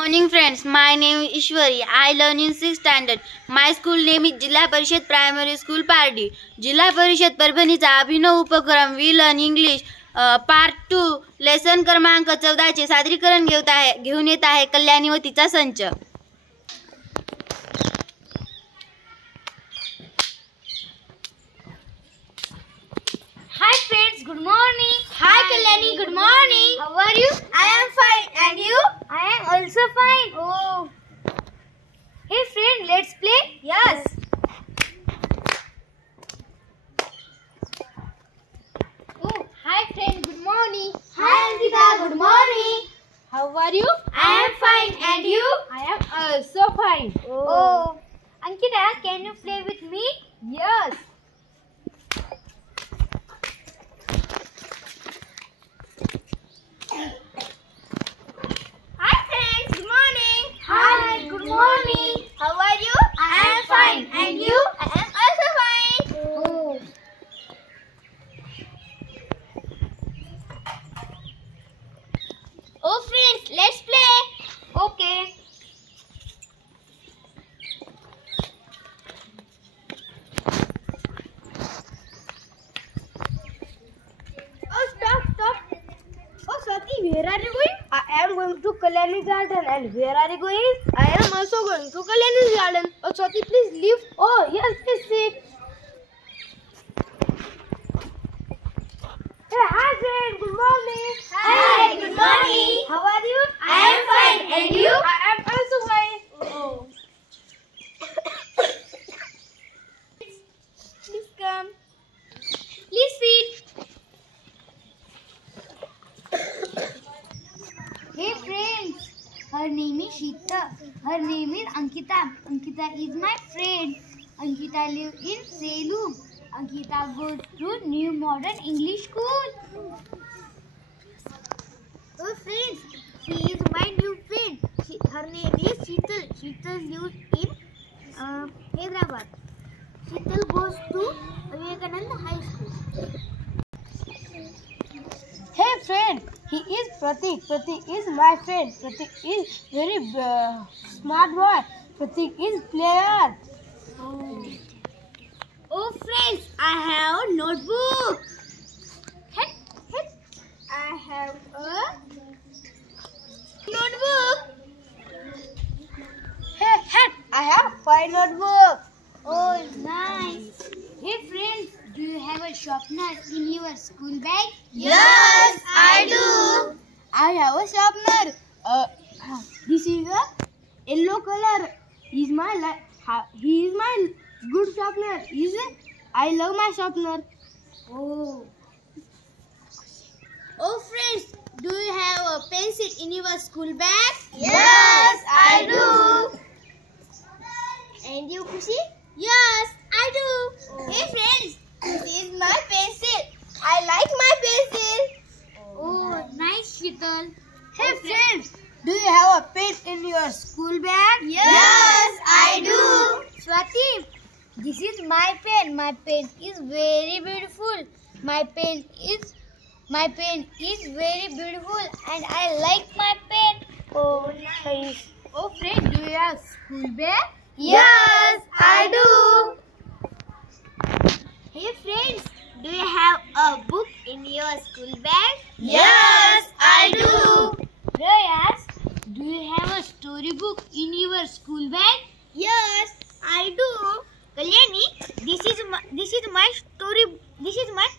Morning friends, my name is Ishwari. I learn in 6th standard. My school name is Jilla Parishad Primary School Pardi. Jilla Parishad परभणीचा अभिनव उपक्रम we learn English part 2 lesson क्रमांक 14 चे सादरीकरण घेऊन येत आहे कल्याणी व तिचा संच. Hi friends, good morning. Hi Kalyani, good morning. How are you? I am fine, and you? I am also fine. Oh, Hey friend, let's play. yes. Oh, hi friend, good morning. Hi Ankita, good morning. How are you? I am fine, and you? I am also fine. Oh, Ankita, can you play with me? yes. Hi friends, good morning. Hi, good morning. How are you? I am fine, and you? I am also fine. Oh. Oh friends, let's play. Okay. Oh, stop. Oh, Swati, where are you going? I am going to Kalyani Garden. And where are you going? I am also going to Kalyani Garden. Oh, Swati, please leave. Oh, yes, please sit. Hey, hi, friend. Good morning. Hi, good morning. How are you? I am fine, and you? I am also fine. Oh. Please come. Please sit. Hey friends, her name is Sheeta. Her name is Ankita. Ankita is my friend. Ankita lives in Salem. Ankita goes to New Modern English School. Oh, friends, she is my new friend. Her name is Sheetal. Sheetal lives in Hyderabad. Sheetal goes to Vivekananda High School. Hey friend, he is Pratik. Pratik is my friend. Pratik is very smart boy. Pratik is player. Oh friends, I have a notebook. I have a notebook. Hey, I have 5 notebooks. Oh, nice. Hey friends, do you have a sharpener in your school bag? Yes, I do. I have a sharpener. This is a yellow color. He is my good sharpener. I love my sharpener. Oh. Oh friends, do you have a pencil in your school bag? Yes, I do. And you, Kushi? Yes, I do. Hey friends, this is my pencil. I like my pencil. Oh, nice, Sheetal. Hey friends, do you have a pen in your school bag? Yes, I do. Swati, this is my pen. My pen is very beautiful. My pen is very beautiful and I like my pen. Oh, nice. Oh, friend, do you have school bag? Yes, I do. Hey friends, do you have a book in your school bag? Yes, I do. Rayas, do you have a storybook in your school bag? Yes, I do. Kalyani, this is my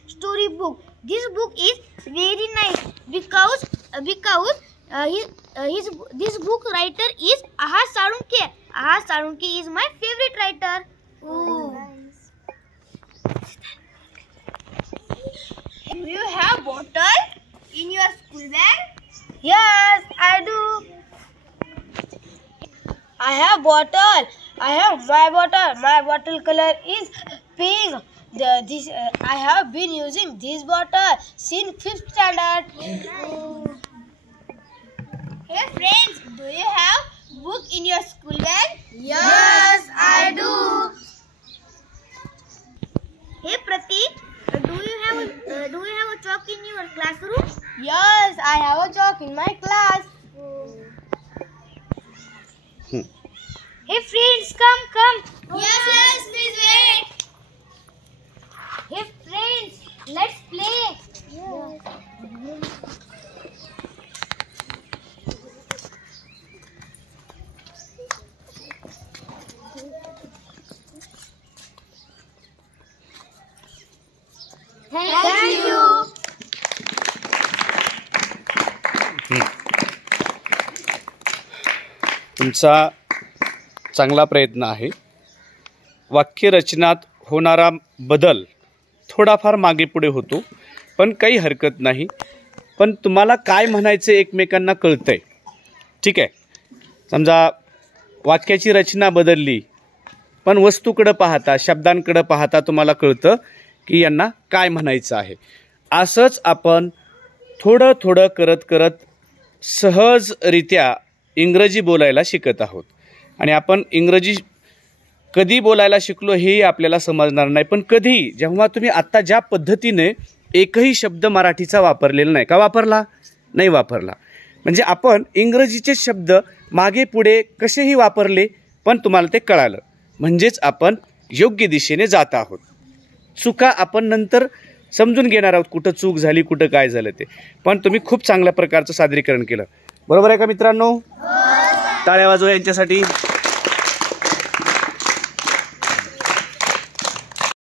story book. This book is very nice because this book writer is Aha Sarunke. Aha Sarunke is my favorite writer. Oh, Nice. Do you have bottle in your school bag? Yes, I do. I have bottle. I have my bottle. My bottle color is pink. I have been using this bottle since 5th standard. Hey friends, do you have book in your school bag? Yes, I do. Hey Pratik, do you have a chalk in your classroom? Yes, I have a chalk in my class. Hey friends, come. Yes, please wait. Hey friends, let's play. Thank you. तुमचा चांगला प्रयत्न आहे. वाक्यरचनात होणारा बदल थोडाफार मागे पुढे होतो, पण काही हरकत नाही. पण तुम्हाला काय म्हणायचं एकमेकांना कळतंय. ठीक आहे. समजा वाक्याची रचना बदलली, पण वस्तूकडे पाहता, शब्दांकडे पाहता तुम्हाला कळतं की यांना काय म्हणायचं आहे. असंच आपण थोडं थोडं करत करत सहजरित्या इंग्रजी बोलायला शिकत आहोत. आणि आपण इंग्रजी कधी बोलायला शिकलो हेही आपल्याला समजणार नाही. पण कधी जेव्हा तुम्ही आत्ता ज्या पद्धतीने एकही शब्द मराठीचा वापरलेला नाही, का वापरला? नाही वापरला. म्हणजे आपण इंग्रजीचे शब्द मागे पुढे कसेही वापरले, पण तुम्हाला ते कळालं. म्हणजेच आपण योग्य दिशेने जात आहोत. चुका आपण नंतर समजून घेणार आहोत, कुठं चूक झाली, कुठं काय झालं ते. पण तुम्ही खूप चांगल्या प्रकारचं सादरीकरण केलं. बरोबर आहे का मित्रांनो? टाळ्या वाजवा यांच्यासाठी.